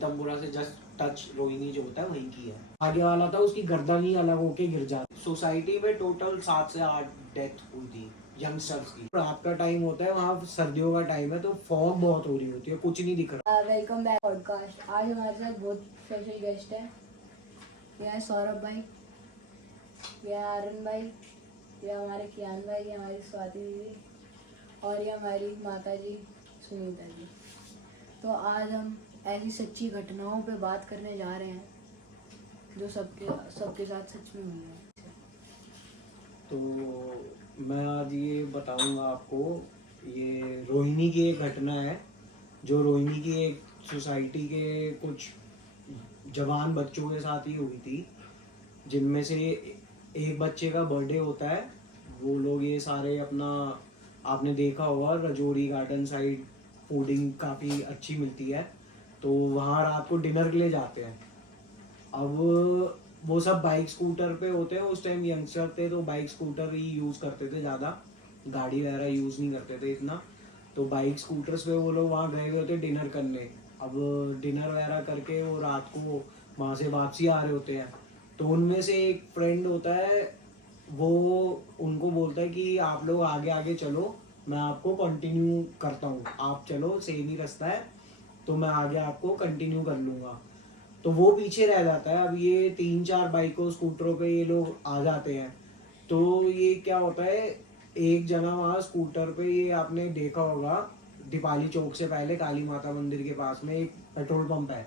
तंबूरा से just touch Rohini जो होता है वहीं की है। आगे वाला था उसकी गर्दन ही अलग होके गिर जाती। सोसाइटी में टोटल 7 से 8 डेथ हुई थी यंगस्टर्स की। रात का टाइम होता है, वहाँ सर्दियों का टाइम है तो फॉग बहुत हो रही होती है, कुछ नहीं दिख रहा। Welcome back podcast. आज हमारे साथ बहुत स्पेशल गेस्ट है। ये है सौरभ भाई, ये है आर्यन भाई, ये हमारे कियान भाई, ये हमारी स्वाति दीदी और ये हमारी माता जी सुनीता जी। तो आज हम ऐसी सच्ची घटनाओं पे बात करने जा रहे हैं जो सबके साथ सच में हुई है। तो मैं आज ये बताऊंगा आपको, ये रोहिणी की एक घटना है जो रोहिणी की एक सोसाइटी के कुछ जवान बच्चों के साथ ही हुई थी, जिनमें से एक बच्चे का बर्थडे होता है। वो लोग ये सारे अपना, आपने देखा होगा रजौरी गार्डन साइड फूडिंग काफ़ी अच्छी मिलती है, तो वहाँ रात को डिनर के लिए जाते हैं। अब वो सब बाइक स्कूटर पे होते हैं, उस टाइम यंगस्टर थे तो बाइक स्कूटर ही यूज़ करते थे, ज़्यादा गाड़ी वगैरह यूज़ नहीं करते थे इतना। तो बाइक स्कूटर्स पे वो लोग वहाँ गए हुए होते डिनर करने। अब डिनर वगैरह करके वो रात को वहाँ से वापसी आ रहे होते हैं। तो उनमें से एक फ्रेंड होता है, वो उनको बोलता है कि आप लोग आगे आगे चलो, मैं आपको कंटिन्यू करता हूँ, आप चलो सेम ही रास्ता है तो मैं आगे आपको कंटिन्यू कर लूँगा। तो वो पीछे रह जाता है। अब ये 3-4 बाइकों स्कूटरों पे ये लोग आ जाते हैं। तो ये क्या होता है, एक जना वहाँ स्कूटर पे, ये आपने देखा होगा दीपाली चौक से पहले काली माता मंदिर के पास में एक पेट्रोल पंप है,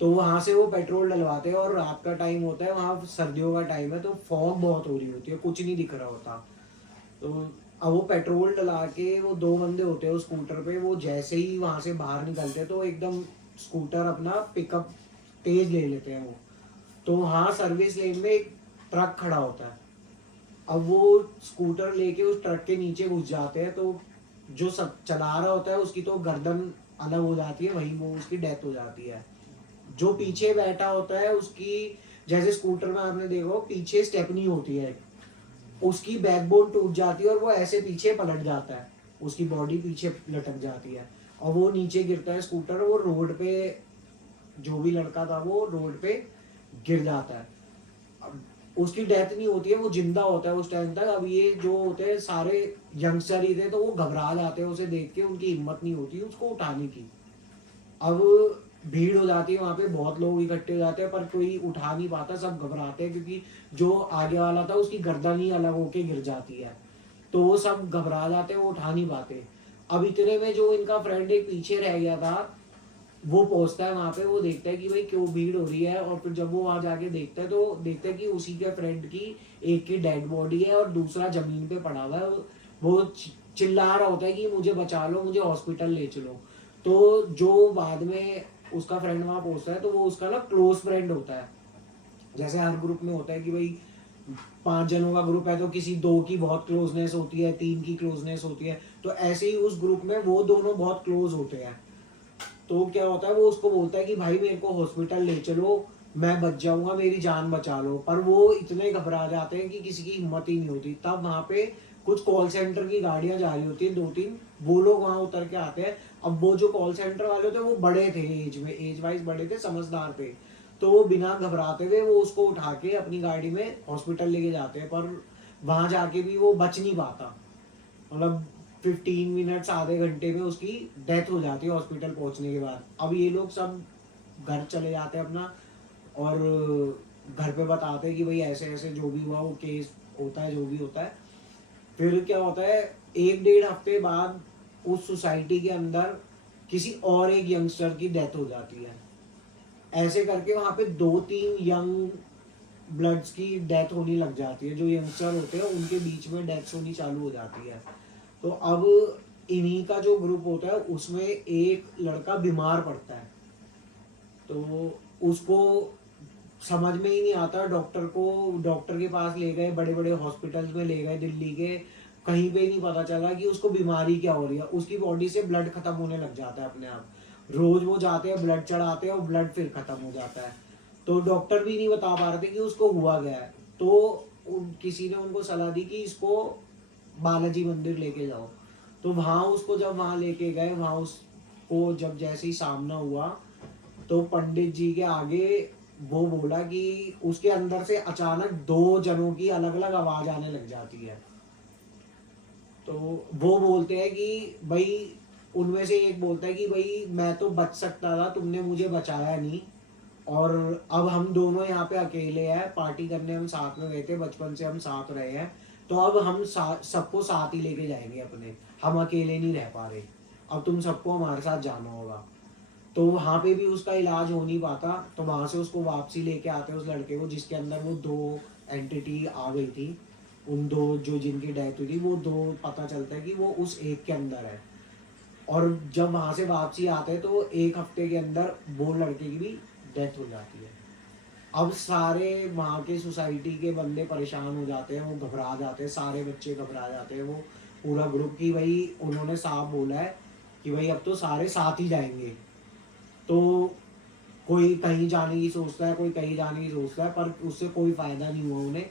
तो वहाँ से वो पेट्रोल डलवाते हैं। और रात का टाइम होता है, वहाँ सर्दियों का टाइम है तो फॉग बहुत हो रही होती है, कुछ नहीं दिख रहा होता। तो अब वो पेट्रोल डला के वो 2 बंदे होते हैं उस स्कूटर पे, वो जैसे ही वहाँ से बाहर निकलते हैं तो एकदम स्कूटर अपना पिकअप तेज ले लेते हैं वो। तो वहाँ सर्विस लेन में एक ट्रक खड़ा होता है। अब वो स्कूटर लेके उस ट्रक के नीचे घुस जाते हैं, तो जो सब चला रहा होता है उसकी तो गर्दन अलग हो जाती है, वहीं वो उसकी डेथ हो जाती है। जो पीछे बैठा होता है उसकी, जैसे स्कूटर में आपने देखो पीछे स्टेपनी होती है, उसकी बैकबोन टूट जाती है और वो ऐसे पीछे पलट जाता है, उसकी बॉडी पीछे लटक जाती है और वो नीचे गिरता है स्कूटर। वो रोड पे, जो भी लड़का था वो रोड पे गिर जाता है। अब उसकी डेथ नहीं होती है, वो जिंदा होता है उस टाइम तक। अब ये जो होते हैं सारे यंगस्टर ही थे, तो वो घबरा जाते हैं उसे देख के, उनकी हिम्मत नहीं होती उसको उठाने की। अब भीड़ हो जाती है वहाँ पे, बहुत लोग इकट्ठे हो जाते हैं पर कोई उठा नहीं पाता, सब घबराते हैं क्योंकि जो आगे वाला था उसकी गर्दन ही अलग होके गिर जाती है, तो वो सब घबरा जाते हैं, वो उठा नहीं पाते। अब इतने में जो इनका फ्रेंड एक पीछे रह गया था, वो पहुंचता है वहां पे, वो देखता है कि भाई क्यों भीड़ हो रही है, और फिर जब वो वहां जाके देखता है तो देखता है कि उसी के फ्रेंड की एक की डेड बॉडी है और दूसरा जमीन पे पड़ा हुआ है। वो चिल्ला रहा होता है कि मुझे बचा लो, मुझे हॉस्पिटल ले चलो। तो जो बाद में उसका फ्रेंड वहां पहुंचता है, तो वो उसका ना क्लोज फ्रेंड होता है। जैसे हर ग्रुप में होता है कि भाई 5 जनों का ग्रुप है तो किसी 2 की बहुत क्लोजनेस होती है, 3 की क्लोजनेस होती है, तो ऐसे ही उस ग्रुप में वो दोनों बहुत क्लोज होते हैं। तो क्या होता है, वो उसको बोलता है कि भाई मेरे को हॉस्पिटल ले चलो, मैं बच जाऊंगा, मेरी जान बचा लो। पर वो इतने घबरा जाते हैं कि किसी की हिम्मत ही नहीं होती। तब वहाँ पे कुछ कॉल सेंटर की गाड़ियां जा रही होती है 2-3, वो लोग वहाँ उतर के आते हैं। अब वो जो कॉल सेंटर वाले होते हैं वो बड़े थे, एज में एज वाइज बड़े थे, समझदार थे, तो वो बिना घबराते हुए वो उसको उठा के अपनी गाड़ी में हॉस्पिटल लेके जाते हैं। पर वहां जाके भी वो बच नहीं पाता, मतलब 15 मिनट्स आधे घंटे में उसकी डेथ हो जाती है हॉस्पिटल पहुंचने के बाद। अब ये लोग सब घर चले जाते हैं अपना, और घर पे बताते हैं कि भाई ऐसे ऐसे जो भी हुआ, वो केस होता है जो भी होता है। फिर क्या होता है, 1-1.5 हफ्ते बाद उस सोसाइटी के अंदर किसी और एक यंगस्टर की डेथ हो जाती है। ऐसे करके वहां पे 2-3 यंग ब्लड्स की डेथ होने लग जाती है, जो यंगस्टर होते हैं उनके बीच में डेथ होनी चालू हो जाती है। तो अब इन्हीं का जो ग्रुप होता है उसमें एक लड़का बीमार पड़ता है, तो उसको समझ में ही नहीं आता, डॉक्टर के पास ले गए, बड़े बड़े हॉस्पिटल्स में ले गए दिल्ली के, कहीं पे नहीं पता चला कि उसको बीमारी क्या हो रही है। उसकी बॉडी से ब्लड खत्म होने लग जाता है अपने आप, रोज वो जाते हैं ब्लड चढ़ाते हैं और ब्लड फिर खत्म हो जाता है। तो डॉक्टर भी नहीं बता पा रहे थे कि उसको हुआ गया है। तो किसी ने उनको सलाह दी कि इसको बालाजी मंदिर लेके जाओ। तो वहां उसको जब वहां लेके गए, वहां उसको जब जैसे ही सामना हुआ, तो पंडित जी के आगे वो बोला कि उसके अंदर से अचानक 2 जनों की अलग अलग आवाज आने लग जाती है। तो वो बोलते हैं कि भाई, उनमें से एक बोलता है कि भाई मैं तो बच सकता था, तुमने मुझे बचाया नहीं, और अब हम दोनों यहाँ पे अकेले हैं, पार्टी करने हम साथ में गए थे, बचपन से हम साथ रहे हैं, तो अब हम सबको साथ ही लेके जाएंगे अपने, हम अकेले नहीं रह पा रहे, अब तुम सबको हमारे साथ जाना होगा। तो वहाँ पे भी उसका इलाज हो नहीं पाता, तो वहाँ से उसको वापसी लेके आते हैं उस लड़के को, जिसके अंदर वो 2 एंटिटी आ गई थी, उन 2 जो जिनकी डेथ हुई थी, वो 2 पता चलता है कि वो उस एक के अंदर है। और जब वहाँ से वापसी आते हैं तो 1 हफ्ते के अंदर वो लड़के की भी डेथ हो जाती है। अब सारे वहाँ के सोसाइटी के बंदे परेशान हो जाते हैं, वो घबरा जाते हैं, सारे बच्चे घबरा जाते हैं, वो पूरा ग्रुप, की भाई उन्होंने साफ बोला है कि भाई अब तो सारे साथ ही जाएंगे। तो कोई कहीं जाने की सोचता है, कोई कहीं जाने की सोचता है, पर उससे कोई फायदा नहीं हुआ उन्हें,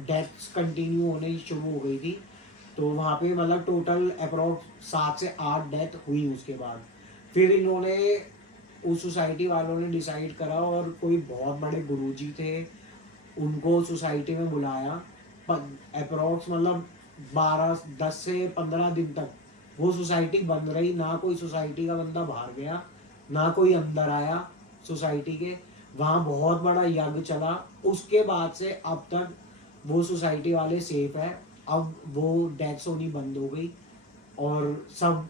डेथ्स कंटिन्यू होने शुरू हो गई थी। तो वहाँ पे मतलब टोटल अप्रोक्स 7 से 8 डेथ हुई उसके बाद। फिर इन्होंने, उस सोसाइटी वालों ने डिसाइड करा, और कोई बहुत बड़े गुरुजी थे, उनको सोसाइटी में बुलाया। अप्रोक्स मतलब 10 से 15 दिन तक वो सोसाइटी बंद रही, ना कोई सोसाइटी का बंदा बाहर गया, ना कोई अंदर आया सोसाइटी के। वहाँ बहुत बड़ा यज्ञ चला, उसके बाद से अब तक वो सोसाइटी वाले सेफ है। अब वो डेथ्स होनी बंद हो गई, और सब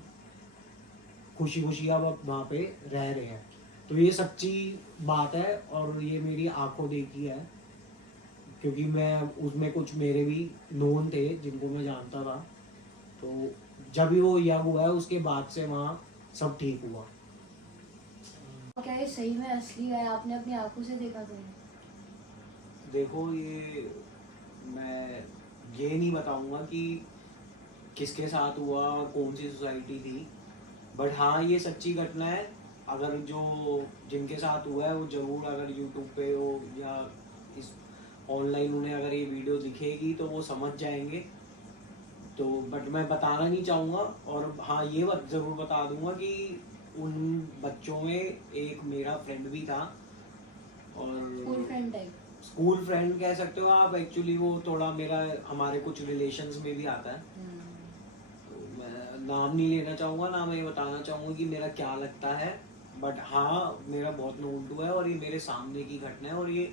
खुशी खुशी अब वहाँ पे रह रहे हैं। तो ये सच्ची बात है, और ये मेरी आंखों देखी है, क्योंकि मैं उसमें कुछ मेरे भी नोन थे जिनको मैं जानता था। तो जब भी वो यज्ञ हुआ है उसके बाद से वहाँ सब ठीक हुआ। क्या ये सही में असली है? आपने अपनी आंखों से देखा था? देखो, ये मैं ये नहीं बताऊंगा कि किसके साथ हुआ, कौन सी सोसाइटी थी, बट हाँ ये सच्ची घटना है। अगर जो जिनके साथ हुआ है वो जरूर, अगर यूट्यूब पे हो या इस ऑनलाइन उन्हें अगर ये वीडियो दिखेगी तो वो समझ जाएंगे। तो बट मैं बताना नहीं चाहूँगा, और हाँ ये बात ज़रूर बता दूंगा कि उन बच्चों में एक मेरा फ्रेंड भी था, और school friend type? School friend कह सकते हो आप, एक्चुअली वो थोड़ा मेरा, हमारे कुछ रिलेशंस में भी आता है। तो मैं नाम नहीं लेना चाहूँगा, ना मैं बताना चाहूँगा कि मेरा क्या लगता है, बट हाँ मेरा बहुत नोन टू है, और ये मेरे सामने की घटना है, और ये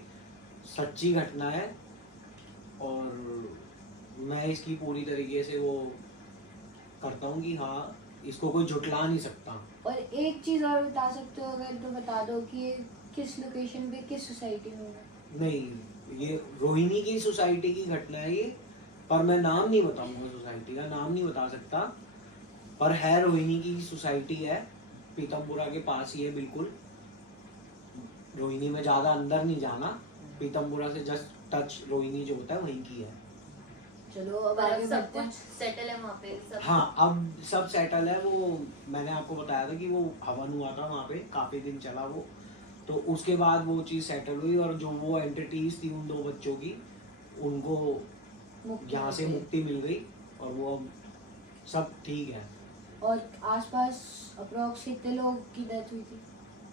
सच्ची घटना है, और मैं इसकी पूरी तरीके से वो करता हूँ कि हाँ इसको कोई झुटला नहीं सकता। और एक चीज और बता सकते हो अगर, तो बता दो कि ये किस लोकेशन पे, किस सोसाइटी में हुआ? नहीं, ये रोहिणी की सोसाइटी की घटना है ये, पर मैं नाम नहीं बताऊंगा, सोसाइटी का नाम नहीं बता सकता, पर है रोहिणी की सोसाइटी है, पीतमपुरा के पास ही है बिल्कुल। रोहिणी में ज्यादा अंदर नहीं जाना, पीतमपुरा से जस्ट टच रोहिणी जो होता है वहीं की है। चलो अब पर आगे अब सब बढ़ते हैं। कुछ सेटल है वहाँ पे सब। हाँ अब सब सेटल है। वो मैंने आपको बताया था कि वो हवन हुआ था वहाँ पे, काफी दिन चला वो, तो उसके बाद वो चीज़ सेटल हुई, और जो वो एंटिटीज थी उन 2 बच्चों की, उनको मुक्ति यहाँ से मिल गई। मुक्ति मिल गई, और वो अब सब ठीक है। और आसपास अप्रोक्स कितने लोग की डेथ हुई थी?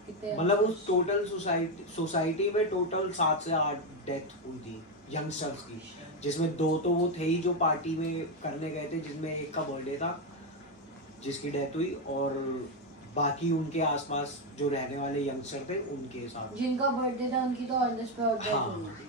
कितने? मतलब उस टोटल सोसाइटी में टोटल 7 से 8 डेथ हुई थी यंगस्टर्स की, जिसमें 2 तो वो थे ही जो पार्टी में करने गए थे, जिसमें एक का बर्थडे था जिसकी डेथ हुई, और बाकी उनके आसपास जो रहने वाले यंगस्टर थे उनके साथ। जिनका बर्थडे था उनकी तो ऑन द स्पॉट डेथ हाँ हुई थी।